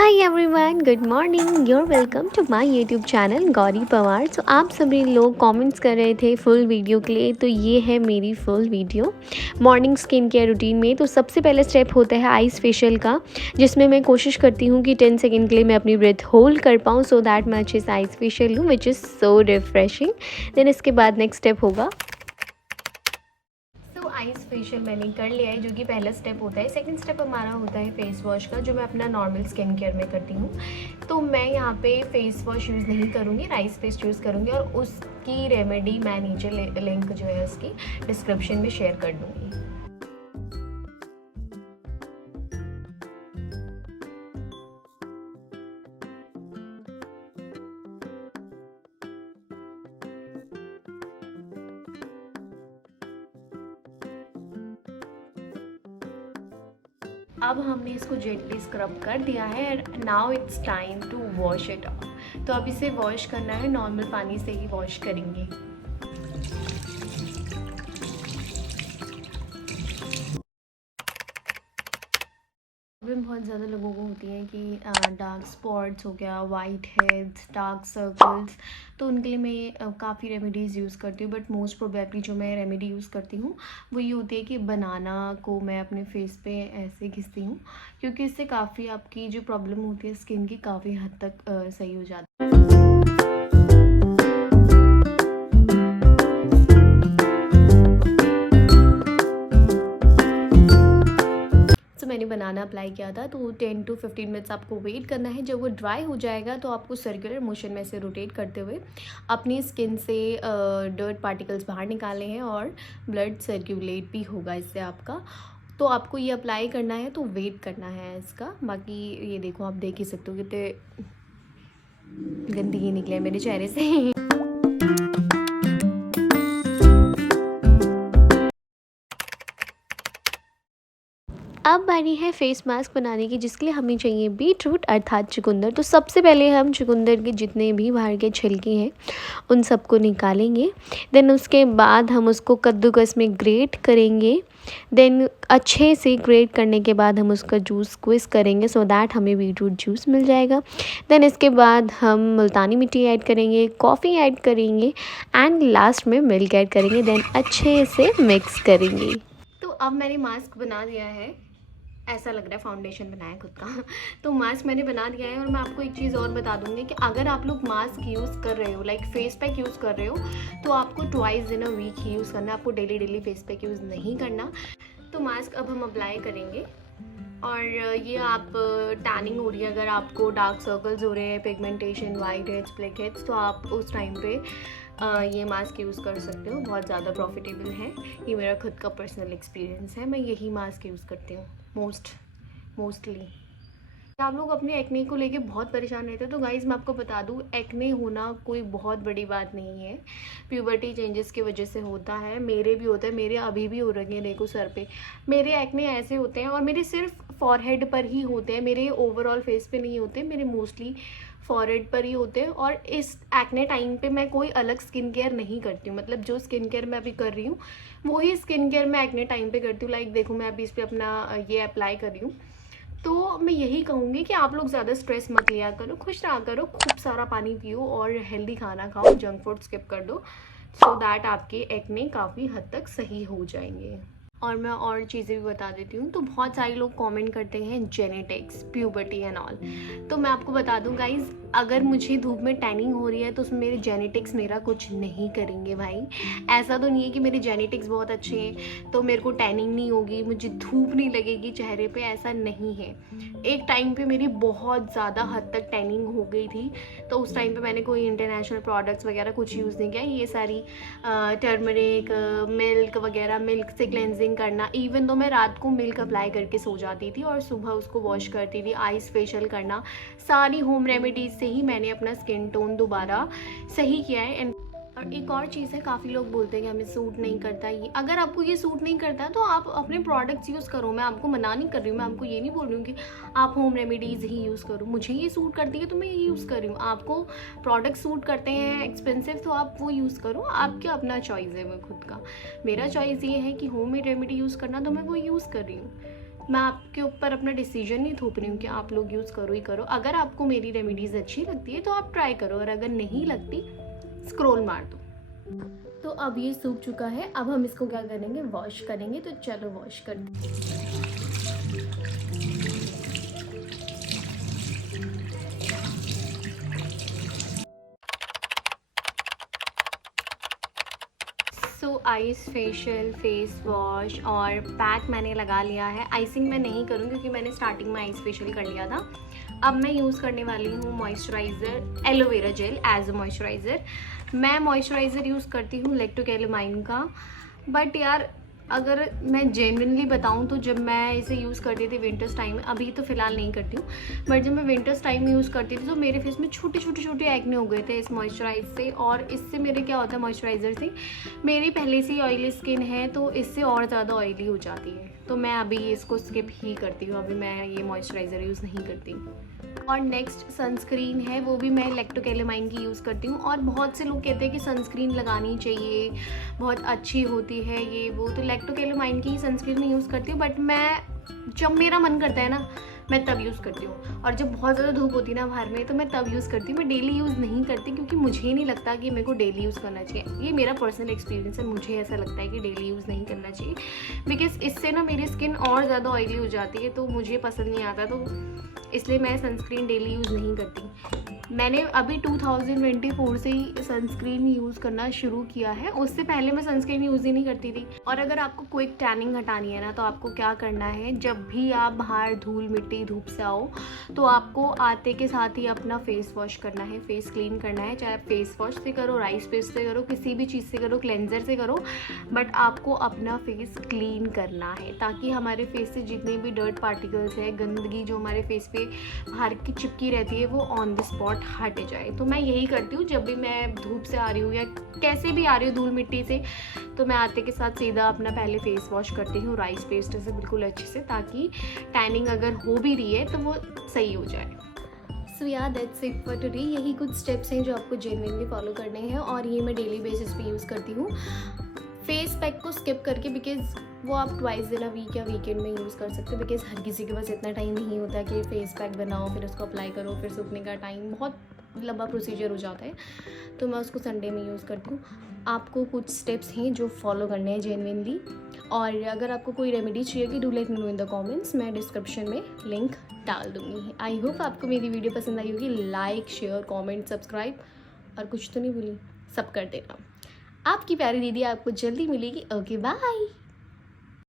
Hi everyone, good morning. Your welcome to my YouTube channel Gauri Pawar. So आप सभी लोग comments कर रहे थे फुल वीडियो के लिए, तो ये है मेरी full video morning skin care routine में। तो सबसे पहले स्टेप होता है आइस फेशियल का, जिसमें मैं कोशिश करती हूँ कि 10 सेकेंड के लिए मैं अपनी ब्रेथ होल्ड कर पाऊँ, सो दैट मैं अच्छे से आइस फेशियल लूँ, which is so refreshing. Then इसके बाद नेक्स्ट स्टेप होगा आइस फेशियल मैंने कर लिया है, जो कि पहला स्टेप होता है। सेकंड स्टेप हमारा होता है फेस वॉश का, जो मैं अपना नॉर्मल स्किन केयर में करती हूँ। तो मैं यहाँ पे फेस वॉश यूज़ नहीं करूँगी, राइस पेस्ट यूज़ करूँगी, और उसकी रेमेडी मैं नीचे लिंक जो है उसकी डिस्क्रिप्शन में शेयर कर दूँगी। अब हमने इसको जेंटली स्क्रब कर दिया है and now it's time to wash it off. तो अब इसे वॉश करना है, नॉर्मल पानी से ही वॉश करेंगे। प्रॉब्लम बहुत ज़्यादा लोगों को होती है कि डार्क स्पॉट्स हो गया, वाइट हेड्स, डार्क सर्कल्स। तो उनके लिए मैं काफ़ी रेमेडीज़ यूज़ करती हूँ, बट मोस्ट प्रोबेबली जो मैं रेमेडी यूज़ करती हूँ वो ये होती है कि बनाना को मैं अपने फेस पे ऐसे घिसती हूँ, क्योंकि इससे काफ़ी आपकी जो प्रॉब्लम होती है स्किन की काफ़ी हद तक सही हो जाती है। मैंने बनाना अप्लाई किया था, तो 10 to 15 मिनट्स आपको वेट करना है। जब वो ड्राई हो जाएगा तो आपको सर्कुलर मोशन में से रोटेट करते हुए अपनी स्किन से डर्ट पार्टिकल्स बाहर निकालने हैं और ब्लड सर्कुलेट भी होगा इससे आपका। तो आपको ये अप्लाई करना है, तो वेट करना है इसका। बाकी ये देखो, आप देख ही सकते हो कितने गंदगी निकले मेरे चेहरे से। अब बारी है फेस मास्क बनाने की, जिसके लिए हमें चाहिए बीट रूट अर्थात चुकंदर। तो सबसे पहले हम चुकंदर के जितने भी बाहर के छिलके हैं उन सबको निकालेंगे। देन उसके बाद हम उसको कद्दूकस में ग्रेट करेंगे। देन अच्छे से ग्रेट करने के बाद हम उसका जूस स्क्विज करेंगे, सो दैट हमें बीट रूट जूस मिल जाएगा। देन इसके बाद हम मुल्तानी मिट्टी ऐड करेंगे, कॉफ़ी ऐड करेंगे एंड लास्ट में मिल्क ऐड करेंगे। देन अच्छे से मिक्स करेंगे। तो अब मैंने मास्क बना दिया है, ऐसा लग रहा है फाउंडेशन बनाया खुद का। तो मास्क मैंने बना दिया है, और मैं आपको एक चीज़ और बता दूंगी कि अगर आप लोग मास्क यूज़ कर रहे हो, लाइक फेस पैक यूज़ कर रहे हो, तो आपको ट्वाइस इन अ वीक ही यूज़ करना है, आपको डेली फेस पैक यूज़ नहीं करना। तो मास्क अब हम अप्लाई करेंगे, और ये आप टैनिंग हो रही है, अगर आपको डार्क सर्कल्स हो रहे हैं, pigmentation, white heads, black heads, तो आप उस टाइम पे ये मास्क यूज़ कर सकते हो। बहुत ज़्यादा प्रॉफिटेबल है, ये मेरा खुद का पर्सनल एक्सपीरियंस है, मैं यही मास्क यूज़ करती हूँ मोस्टली। आप लोग अपने एक्ने को लेके बहुत परेशान रहते हो, तो गाइज़ मैं आपको बता दूँ, एक्ने होना कोई बहुत बड़ी बात नहीं है। प्यूबर्टी चेंजेस की वजह से होता है, मेरे भी होता है, मेरे अभी भी हो रखे हैं, देखो सर पे मेरे एक्ने ऐसे होते हैं, और मेरे सिर्फ फॉरहेड पर ही होते हैं, मेरे ओवरऑल फेस पे नहीं होते, मेरे मोस्टली फॉरहेड पर ही होते हैं। और इस एक्ने टाइम पे मैं कोई अलग स्किन केयर नहीं करती हूँ, मतलब जो स्किन केयर मैं अभी कर रही हूँ वही स्किन केयर मैं एक्ने टाइम पे करती हूँ। लाइक देखो, मैं अभी इस पर अपना ये अप्लाई कर रही हूँ। तो मैं यही कहूँगी कि आप लोग ज़्यादा स्ट्रेस मत लिया करो, खुश रहा करो, खूब सारा पानी पियो और हेल्दी खाना खाओ, जंक फूड स्किप कर दो, सो दैट आपके एक्ने काफ़ी हद तक सही हो जाएंगे। और मैं और चीज़ें भी बता देती हूँ। तो बहुत सारे लोग कमेंट करते हैं जेनेटिक्स, प्यूबर्टी एंड ऑल। तो मैं आपको बता दूँ गाइज़, अगर मुझे धूप में टैनिंग हो रही है तो उसमें मेरे जेनेटिक्स मेरा कुछ नहीं करेंगे भाई। ऐसा तो नहीं है कि मेरे जेनेटिक्स बहुत अच्छे हैं तो मेरे को टैनिंग नहीं होगी, मुझे धूप नहीं लगेगी चेहरे पे, ऐसा नहीं है। एक टाइम पे मेरी बहुत ज़्यादा हद तक टैनिंग हो गई थी, तो उस टाइम पे मैंने कोई इंटरनेशनल प्रोडक्ट्स वगैरह कुछ यूज़ नहीं किया। ये सारी टर्मरिक, मिल्क वगैरह, मिल्क से क्लेंजिंग करना, इवन तो मैं रात को मिल्क अप्लाई करके सो जाती थी और सुबह उसको वॉश करती थी, आइस फेशियल करना, सारी होम रेमेडीज से ही मैंने अपना स्किन टोन दोबारा सही किया है। एंड और एक और चीज़ है, काफ़ी लोग बोलते हैं कि हमें सूट नहीं करता ये। अगर आपको ये सूट नहीं करता तो आप अपने प्रोडक्ट्स यूज़ करो, मैं आपको मना नहीं कर रही हूँ, मैं आपको ये नहीं बोल रही हूँ कि आप होम रेमेडीज़ ही यूज़ करो। मुझे ये सूट करती है तो मैं ये यूज़ कर रही हूँ, आपको प्रोडक्ट सूट करते हैं एक्सपेंसिव तो आप वो यूज़ करो, आपके अपना चॉइस है वो खुद का। मेरा चॉइस ये है कि होम मेड रेमेडी यूज़ करना, तो मैं वो यूज़ कर रही हूँ। मैं आपके ऊपर अपना डिसीजन नहीं थोप रही हूँ कि आप लोग यूज़ करो ही करो। अगर आपको मेरी रेमेडीज़ अच्छी लगती है तो आप ट्राई करो, और अगर नहीं लगती स्क्रॉल मार दो। तो अब ये सूख चुका है, अब हम इसको क्या करेंगे, वॉश करेंगे। तो चलो वॉश करते हैं। सो आइस फेशियल, फेस वॉश और पैक मैंने लगा लिया है। आइसिंग मैं नहीं करूँगी क्योंकि मैंने स्टार्टिंग में आइस फेशियल कर लिया था। अब मैं यूज़ करने वाली हूँ moisturiser, aloe vera gel as a moisturiser. मैं मॉइस्चराइज़र यूज़ करती हूँ लैक्टोकैलामाइन का। बट यार अगर मैं जेन्युइनली बताऊँ तो जब मैं इसे यूज़ करती थी विंटर्स टाइम में, अभी तो फ़िलहाल नहीं करती हूँ, बट जब मैं विंटर्स टाइम में यूज़ करती थी तो मेरे फेस में छोटे छोटे एक्ने हो गए थे इस मॉइस्चराइज से। और इससे मेरे क्या होता है, मॉइस्चराइज़र से मेरी पहले से ही ऑयली स्किन है तो इससे और ज़्यादा ऑयली हो जाती है। तो मैं अभी इसको स्किप ही करती हूँ, अभी मैं ये मॉइस्चराइज़र यूज़ नहीं करती। और नेक्स्ट सनस्क्रीन है, वो भी मैं लैक्टोकैलामाइन की यूज़ करती हूँ। और बहुत से लोग कहते हैं कि सनस्क्रीन लगानी चाहिए, बहुत अच्छी होती है ये वो, तो लैक्टोकैलामाइन की ही सनस्क्रीन मैं यूज़ करती हूँ। बट मैं जब मेरा मन करता है ना मैं तब यूज़ करती हूँ, और जब बहुत ज़्यादा धूप होती है ना बाहर में तो मैं तब यूज़ करती हूँ। मैं डेली यूज़ नहीं करती क्योंकि मुझे नहीं लगता कि मेरे को डेली यूज़ करना चाहिए। ये मेरा पर्सनल एक्सपीरियंस है, मुझे ऐसा लगता है कि डेली यूज़ नहीं करना चाहिए बिकॉज इससे ना मेरी स्किन और ज़्यादा ऑयली हो जाती है, तो मुझे पसंद नहीं आता। तो इसलिए मैं सनस्क्रीन डेली यूज़ नहीं करती। मैंने अभी 2024 से ही सनस्क्रीन यूज़ करना शुरू किया है, उससे पहले मैं सनस्क्रीन यूज़ ही नहीं करती थी। और अगर आपको क्विक टैनिंग हटानी है ना तो आपको क्या करना है, जब भी आप बाहर धूल मिट्टी धूप से आओ तो आपको आते के साथ ही अपना फेस वॉश करना है, फेस क्लीन करना है। चाहे आप फेस वॉश से करो, राइस पेस्ट से करो, किसी भी चीज़ से करो, क्लेंजर से करो, बट आपको अपना फेस क्लीन करना है ताकि हमारे फेस से जितने भी डर्ट पार्टिकल्स है, गंदगी जो हमारे फेस पे बाहर की चिपकी रहती है वो ऑन द स्पॉट हट जाए। तो मैं यही करती हूँ जब भी मैं धूप से आ रही हूँ या कैसे भी आ रही हूँ धूल मिट्टी से, तो मैं आते के साथ सीधा अपना पहले फेस वॉश करती हूँ राइस पेस्ट से बिल्कुल अच्छे से, ताकि टैनिंग अगर हो भी रही है तो वो सही हो जाए। सो या दैट्स इट फॉर टुडे। यही कुछ स्टेप्स हैं जो आपको जेन्युइनली फॉलो करने हैं, और ये मैं डेली बेसिस पे यूज़ करती हूँ। फेस पैक को स्किप करके, बिकॉज वो आप ट्वाइस इन अ वीक या वीकेंड में यूज़ कर सकते हो, बिकॉज हर किसी के पास इतना टाइम नहीं होता कि फेस पैक बनाओ फिर उसको अप्लाई करो, फिर सूखने का टाइम बहुत लंबा प्रोसीजर हो जाता है। तो मैं उसको संडे में यूज़ करती हूँ। आपको कुछ स्टेप्स हैं जो फॉलो करने हैं जेन्युइनली। और अगर आपको कोई रेमेडी चाहिए कि do let me know in the comments, मैं डिस्क्रिप्शन में लिंक डाल दूँगी। आई होप आपको मेरी वीडियो पसंद आई होगी। लाइक, शेयर, कमेंट, सब्सक्राइब, और कुछ तो नहीं भूली, सब कर देना। आपकी प्यारी दीदी आपको जल्दी मिलेगी। Okay bye.